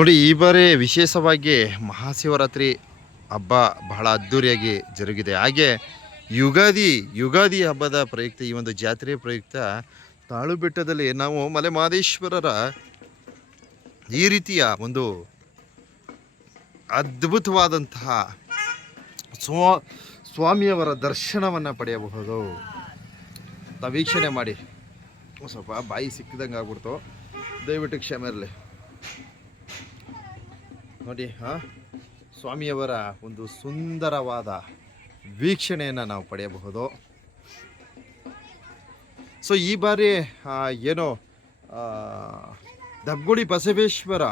ನೋಡಿ, ಈ ಬಾರಿ ವಿಶೇಷವಾಗಿ ಮಹಾಶಿವರಾತ್ರಿ ಹಬ್ಬ ಬಹಳ ಅದ್ಧೂರಿಯಾಗಿ ಜರುಗಿದೆ. ಹಾಗೆ ಯುಗಾದಿ ಯುಗಾದಿ ಹಬ್ಬದ ಪ್ರಯುಕ್ತ, ಈ ಒಂದು ಜಾತ್ರೆಯ ಪ್ರಯುಕ್ತ ತಾಳು ಬೆಟ್ಟದಲ್ಲಿ ನಾವು ಮಲೆ ಮಹದೇಶ್ವರರ ಈ ರೀತಿಯ ಒಂದು ಅದ್ಭುತವಾದಂತಹ ಸ್ವ, ಸ್ವಾಮಿಯವರ ದರ್ಶನವನ್ನು ಪಡೆಯಬಹುದು. ತಾವು ವೀಕ್ಷಣೆ ಮಾಡಿ. ಸ್ವಲ್ಪ ಬಾಯಿ ಸಿಕ್ಕಿದಂಗೆ ಆಗ್ಬಿಡ್ತು. ದಯವಿಟ್ಟು ಕ್ಷಮೆ ಇರಲಿ. ನೋಡಿ, ಹಾ? ಸ್ವಾಮಿಯವರ ಒಂದು ಸುಂದರವಾದ ವೀಕ್ಷಣೆಯನ್ನು ನಾವು ಪಡೆಯಬಹುದು. ಸೊ ಈ ಬಾರಿ ಏನೋ ದಬ್ಗುಳಿ ಬಸವೇಶ್ವರ,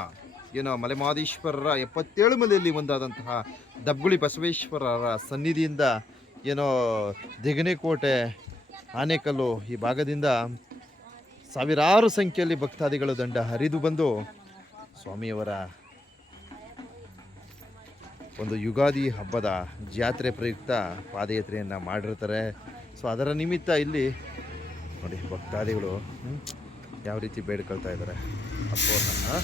ಏನೋ ಮಲೆಮಾದೇಶ್ವರರ ಎಪ್ಪತ್ತೇಳು ಮಲೆಯಲ್ಲಿ ಒಂದಾದಂತಹ ದಬ್ಗುಳಿ ಬಸವೇಶ್ವರರ ಸನ್ನಿಧಿಯಿಂದ ಏನೋ ದಿಗನೆಕೋಟೆ ಆನೆಕಲ್ಲು ಈ ಭಾಗದಿಂದ ಸಾವಿರಾರು ಸಂಖ್ಯೆಯಲ್ಲಿ ಭಕ್ತಾದಿಗಳು ದಂಡ ಹರಿದು ಬಂದು ಸ್ವಾಮಿಯವರ ಒಂದು ಯುಗಾದಿ ಹಬ್ಬದ ಜಾತ್ರೆ ಪ್ರಯುಕ್ತ ಪಾದಯಾತ್ರೆಯನ್ನು ಮಾಡಿರ್ತಾರೆ. ಸೊ ಅದರ ನಿಮಿತ್ತ ಇಲ್ಲಿ ನೋಡಿ ಭಕ್ತಾದಿಗಳು ಯಾವ ರೀತಿ ಬೇಡ್ಕೊಳ್ತಾ ಇದ್ದಾರೆ ಹಬ್ಬವನ್ನು.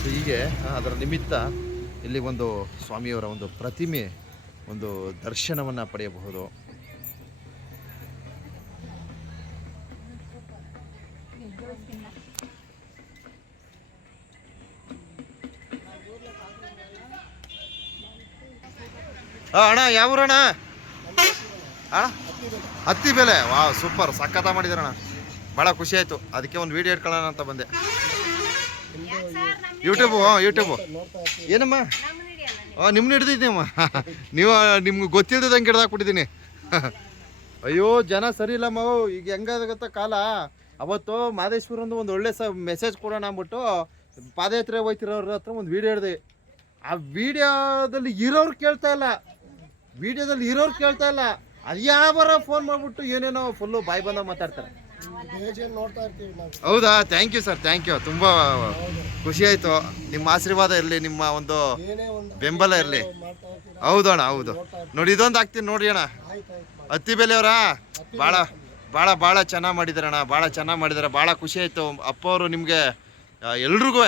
ಸೊ ಹೀಗೆ ಅದರ ನಿಮಿತ್ತ ಇಲ್ಲಿ ಒಂದು ಸ್ವಾಮಿಯವರ ಒಂದು ಪ್ರತಿಮೆ, ಒಂದು ದರ್ಶನವನ್ನು ಪಡೆಯಬಹುದು. ಅಣ್ಣ, ಯಾವ ಊರಣ್ಣ? ಅಣ್ಣ ಹತ್ತಿ ಬೆಲೆ. ವಾ ಸೂಪರ್. ಸಕ್ಕತ್ತ ಮಾಡಿದಾರ ಭಾಳ ಖುಷಿ ಆಯಿತು. ಅದಕ್ಕೆ ಒಂದು ವಿಡಿಯೋ ಇಟ್ಕೊಳ್ಳೋಣ ಅಂತ ಬಂದೆ. ಯೂಟ್ಯೂಬು ಹಾಂ ಯೂಟ್ಯೂಬು ಏನಮ್ಮ? ಹಾಂ ನಿಮ್ಮನ್ನ ಹಿಡ್ದಿದ್ದೀನಮ್ಮ? ನೀವು ನಿಮ್ಗೆ ಗೊತ್ತಿಲ್ದಂಗೆ ಹಿಡ್ದಾಕ್ಬಿಟ್ಟಿದ್ದೀನಿ. ಅಯ್ಯೋ, ಜನ ಸರಿ ಇಲ್ಲಮ್ಮ. ಈಗ ಹೆಂಗಾಗತ್ತ ಕಾಲ? ಅವತ್ತು ಮಾದೇಶ್ವರಂದು ಒಂದು ಒಳ್ಳೆ ಸ ಮೆಸೇಜ್ ಕೊಡೋಣ ಅಂದ್ಬಿಟ್ಟು ಪಾದಯಾತ್ರೆ ಹೋಯ್ತಿರೋರ ಹತ್ರ ಒಂದು ವಿಡಿಯೋ ಹಿಡ್ದೆ. ಆ ವಿಡಿಯೋದಲ್ಲಿ ಇರೋರು ಕೇಳ್ತಾ ಇಲ್ಲ. ವಿಡಿಯೋದಲ್ಲಿ ಇರೋರು ಕೇಳ್ತಾ ಇಲ್ಲ. ಅದು ಯಾವಾರ ಫೋನ್ ಮಾಡಿಬಿಟ್ಟು ಏನೇನೋ ಫುಲ್ಲು ಬಾಯ್ ಬಂದ ಮಾತಾಡ್ತಾರೆ. ಹೌದಾ? Thank you sir thank you ತುಂಬ ಖುಷಿ ಆಯಿತು. ನಿಮ್ಮ ಆಶೀರ್ವಾದ ಇರಲಿ, ನಿಮ್ಮ ಒಂದು ಬೆಂಬಲ ಇರಲಿ. ಹೌದಣ ಹೌದು. ನೋಡಿ, ಇದೊಂದು ಹಾಕ್ತೀನಿ ನೋಡಿ ಅಣ್ಣ. ಹತ್ತಿ ಬೆಲೆಯವರ? ಭಾಳ ಭಾಳ ಭಾಳ ಚೆನ್ನಾಗಿ ಮಾಡಿದಾರೆ ಅಣ್ಣ. ಭಾಳ ಚೆನ್ನಾಗಿ ಮಾಡಿದ್ದಾರೆ ಭಾಳ ಖುಷಿ ಆಯಿತು. ಅಪ್ಪ ಅವರು ನಿಮಗೆ ಎಲ್ರಿಗೂ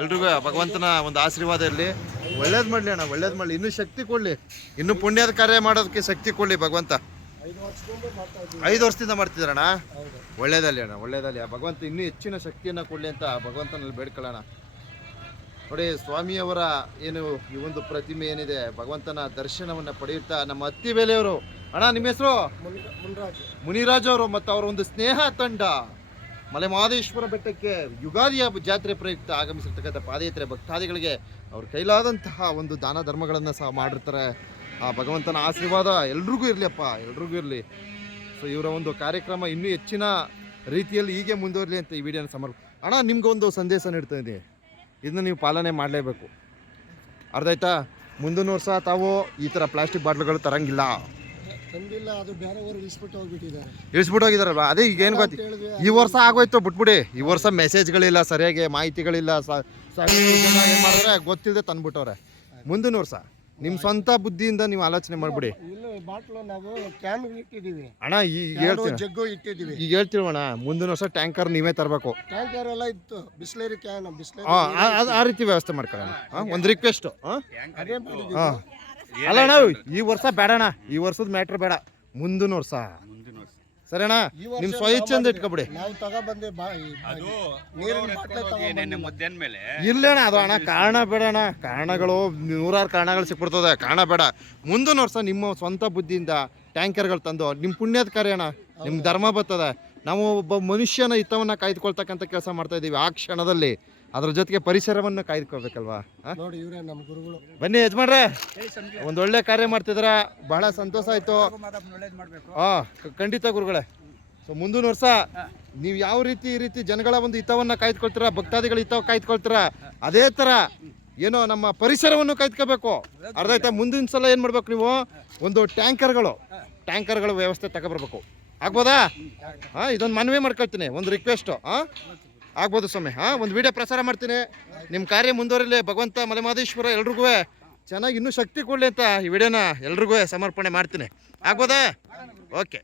ಎಲ್ರಿಗೂ ಭಗವಂತನ ಒಂದು ಆಶೀರ್ವಾದ ಇರಲಿ. ಒಳ್ಳೇದು ಮಾಡಲಿ ಅಣ್ಣ ಒಳ್ಳೇದು ಮಾಡ್ಲಿ. ಇನ್ನೂ ಶಕ್ತಿ ಕೊಡಲಿ. ಇನ್ನು ಪುಣ್ಯದ ಕಾರ್ಯ ಮಾಡೋದಕ್ಕೆ ಶಕ್ತಿ ಕೊಡಲಿ ಭಗವಂತ. ಐದು ವರ್ಷದಿಂದ ಮಾಡ್ತಿದ್ರಣ್ಣ? ಒಳ್ಳೇದಲ್ಲಿ ಅಣ್ಣ ಒಳ್ಳೇದಲ್ಲಿ. ಭಗವಂತ ಇನ್ನೂ ಹೆಚ್ಚಿನ ಶಕ್ತಿಯನ್ನು ಕೊಡಲಿ ಅಂತ ಭಗವಂತನಲ್ಲಿ ಬೇಡ್ಕೊಳ್ಳೋಣ. ನೋಡಿ ಸ್ವಾಮಿಯವರ ಏನು ಈ ಒಂದು ಪ್ರತಿಮೆ ಏನಿದೆ ಭಗವಂತನ ದರ್ಶನವನ್ನು ಪಡೆಯುತ್ತಾ ನಮ್ಮ ಅತ್ತಿ ಬೇಲೆಯವರು ಅಣ್ಣ ನಿಮ್ಮ ಹೆಸರು? ಮುನಿರಾಜ್. ಮುನಿರಾಜ್ ಅವರು ಮತ್ತು ಅವರ ಒಂದು ಸ್ನೇಹ ತಂಡ. ಮಲೆ ಮಹದೇಶ್ವರ ಬೆಟ್ಟಕ್ಕೆ ಯುಗಾದಿ ಹಬ್ಬ ಜಾತ್ರೆ ಪ್ರಯುಕ್ತ ಆಗಮಿಸಿರ್ತಕ್ಕಂಥ ಪಾದಯಾತ್ರೆ ಭಕ್ತಾದಿಗಳಿಗೆ ಅವ್ರ ಕೈಲಾದಂತಹ ಒಂದು ದಾನ ಧರ್ಮಗಳನ್ನು ಸಹ ಮಾಡಿರ್ತಾರೆ. ಆ ಭಗವಂತನ ಆಶೀರ್ವಾದ ಎಲ್ರಿಗೂ ಇರಲಿಯಪ್ಪ, ಎಲ್ರಿಗೂ ಇರಲಿ. ಸೊ ಇವರ ಒಂದು ಕಾರ್ಯಕ್ರಮ ಇನ್ನೂ ಹೆಚ್ಚಿನ ರೀತಿಯಲ್ಲಿ ಹೀಗೆ ಮುಂದುವರಲಿ ಅಂತ ಈ ವಿಡಿಯೋನ ಸಮರ್ಪ ಅಣ್ಣ, ನಿಮ್ಗೆ ಒಂದು ಸಂದೇಶ ನೀಡ್ತಾ ಇದ್ದೀನಿ. ಇದನ್ನ ನೀವು ಪಾಲನೆ ಮಾಡಲೇಬೇಕು. ಅರ್ಥ ಆಯ್ತಾ? ಮುಂದಿನ ವರ್ಷ ತಾವು ಈ ಥರ ಪ್ಲಾಸ್ಟಿಕ್ ಬಾಟ್ಲುಗಳು ತರಂಗಿಲ್ಲ. ತಂದಿಲ್ಲ ಅದು ಬೇರೆ ಊರು ಇಳಿಸ್ಬಿಟ್ಟು ಹೋಗ್ಬಿಟ್ಟಿದ್ದಾರೆ. ಇಳಿಸ್ಬಿಟ್ಟು ಹೋಗಿದಾರಲ್ವಾ ಅದೇ ಈಗ ಏನು ಗೊತ್ತಿ ಈ ವರ್ಷ ಆಗೋಯ್ತು ಬಿಟ್ಬಿಡಿ. ಈ ವರ್ಷ ಮೆಸೇಜ್ಗಳಿಲ್ಲ ಸರಿಯಾಗಿ ಮಾಹಿತಿಗಳಿಲ್ಲ ಏನು ಮಾಡಿದ್ರೆ ಗೊತ್ತಿಲ್ಲದೆ ತಂದ್ಬಿಟ್ಟವ್ರೆ. ಮುಂದಿನ ವರ್ಷ ನಿಮ್ಮ ಸ್ವಂತ ಬುದ್ಧಿಯಿಂದ ನೀವು ಆಲೋಚನೆ ಮಾಡ್ಬಿಡಿ. ಬಾಟ್ಲು ನಾವು ಕ್ಯಾನ್ ಇಟ್ಟಿದ್ದೀವಿ. ಅಣ್ಣ ಈಗ ಹೇಳ್ತೀನಿ. ಜಗ್ಗು ಇಟ್ಟಿದ್ದೀವಿ. ಈಗ ಹೇಳ್ತೀವಣ್ಣ ಮುಂದಿನ ವರ್ಷ ಟ್ಯಾಂಕರ್ ನೀವೇ ತರಬೇಕು. ಟ್ಯಾಂಕರ್ ಎಲ್ಲ ಇತ್ತು. ಬಿಸ್ಲೇರಿ ಕ್ಯಾನ್ ಬಿಸ್ಲೇರಿ ಆ ರೀತಿ ವ್ಯವಸ್ಥೆ ಮಾಡ್ಕೊಳ್ಳೋಣ. ಒಂದು ರಿಕ್ವೆಸ್ಟು ಹಾಂ ಅಲ್ಲ ಅಣ್ಣ ಈ ವರ್ಷ ಬೇಡಣ್ಣ. ಈ ವರ್ಷದ ಮ್ಯಾಟ್ರ್ ಬೇಡ. ಮುಂದಿನ ವರ್ಷ. ಸರಿನಾ? ನಿಮ್ ಸ್ವಚ್ಛಂದ ನಿಮ್ಮ ಸ್ವಇಚ್ಛೆಯಿಂದ ಇಟ್ಕೊಬಿಡಿ. ನಾವು ತಗೊಬಂದೆ ನೀರಿನ ಬಾಟ್ಲೆ ಅದು ಅಣ್ಣ ಕಾರಣ ಬೇಡಣ ಕಾರಣಗಳು ನೂರಾರು ಕಾರಣಗಳು ಸಿಕ್ಬಿಡ್ತದೆ. ಕಾರಣ ಬೇಡ. ಮುಂದಿನ ವರ್ಷ ನಿಮ್ಮ ಸ್ವಂತ ಬುದ್ಧಿಯಿಂದ ಟ್ಯಾಂಕರ್ಗಳು ತಂದು ನಿಮ್ಮ ಪುಣ್ಯದ ಕಾರ್ಯ ಅಣ್ಣ. ನಿಮ್ಮ ಧರ್ಮ ಬರ್ತದೆ. ನಾವು ಒಬ್ಬ ಮನುಷ್ಯನ ಹಿತವನ್ನ ಕಾಯ್ದುಕೊಳ್ತಕ್ಕಂಥ ಕೆಲಸ ಮಾಡ್ತಾ ಇದ್ದೀವಿ ಆ ಕ್ಷಣದಲ್ಲಿ ಅದ್ರ ಜೊತೆಗೆ ಪರಿಸರವನ್ನು ಕಾಯ್ದುಕೊಳ್ಬೇಕಲ್ವಾ? ಆ? ನೋಡಿ ಇವರೇ ನಮ್ಮ ಗುರುಗಳು. ಬನ್ನಿ ಯಜಮಾನ್ರೆ ಒಂದು ಒಳ್ಳೆ ಕಾರ್ಯ ಮಾಡ್ತಿದ್ರ? ಬಹಳ ಸಂತೋಷ ಆಯ್ತು. ಹಾ ಖಂಡಿತ ಗುರುಗಳೇ. ಸೊ ಮುಂದಿನ ವರ್ಷ ನೀವು ಯಾವ ರೀತಿ ಈ ರೀತಿ ಜನಗಳ ಒಂದು ಹಿತವನ್ನ ಕಾಯ್ದುಕೊಳ್ತೀರಾ ಭಕ್ತಾದಿಗಳ ಹಿತ ಕಾಯ್ದುಕೊಳ್ತೀರ ಅದೇ ತರ ಏನೋ ನಮ್ಮ ಪರಿಸರವನ್ನು ಕಾಯ್ದುಕೋಬೇಕು ಅರ್ಧ ಆಯ್ತಾ ಮುಂದಿನ ಸಲ ಏನು ಮಾಡ್ಬೇಕು ನೀವು? ಒಂದು ಟ್ಯಾಂಕರ್ಗಳು. ಟ್ಯಾಂಕರ್ಗಳ ವ್ಯವಸ್ಥೆ ತಗೊಬರ್ಬೇಕು. ಆಗ್ಬೋದಾ? ಹಾಂ ಇದೊಂದು ಮನವಿ ಮಾಡ್ಕೊಳ್ತೀನಿ ಒಂದು ರಿಕ್ವೆಸ್ಟು ಹಾಂ? ಆಗ್ಬೋದು ಸ್ವಾಮಿ. ಹಾಂ, ಒಂದು ವಿಡಿಯೋ ಪ್ರಸಾರ ಮಾಡ್ತೀನಿ. ನಿಮ್ಮ ಕಾರ್ಯ ಮುಂದುವರಿಲಿ. ಭಗವಂತ ಮಲೆಮಹದೇಶ್ವರ ಎಲ್ರಿಗೂ ಚೆನ್ನಾಗಿ ಇನ್ನೂ ಶಕ್ತಿ ಕೊಡಲಿ ಅಂತ ಈ ವಿಡಿಯೋನ ಎಲ್ರಿಗೂ ಸಮರ್ಪಣೆ ಮಾಡ್ತೀನಿ. ಆಗ್ಬೋದಾ? ಓಕೆ